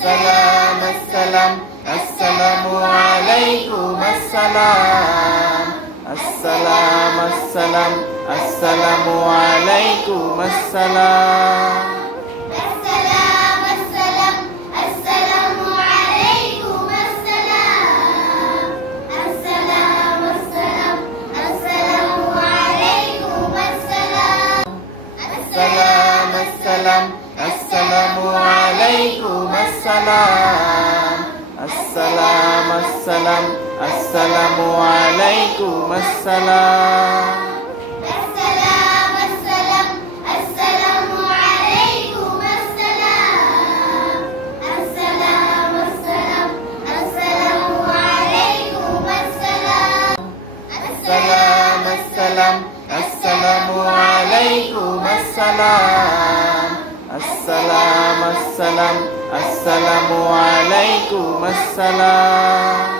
assalam, assalam, assalamualaikum assalam. Assalam, assalam, assalamualaikum assalam. Assalam, assalam, assalamualaikum assalam. Assalam, assalam, assalamualaikum assalam. Assalam, assalam, assalamualaikum assalam. Assalam, assalam, assalamualaikum assalam. Assalam, assalam, assalamualaikum assalam. Assalam, assalam, assalamualaikum assalam. Assalam, assalam, assalamualaikum assalam. Assalam, assalam, assalamualaikum assalam.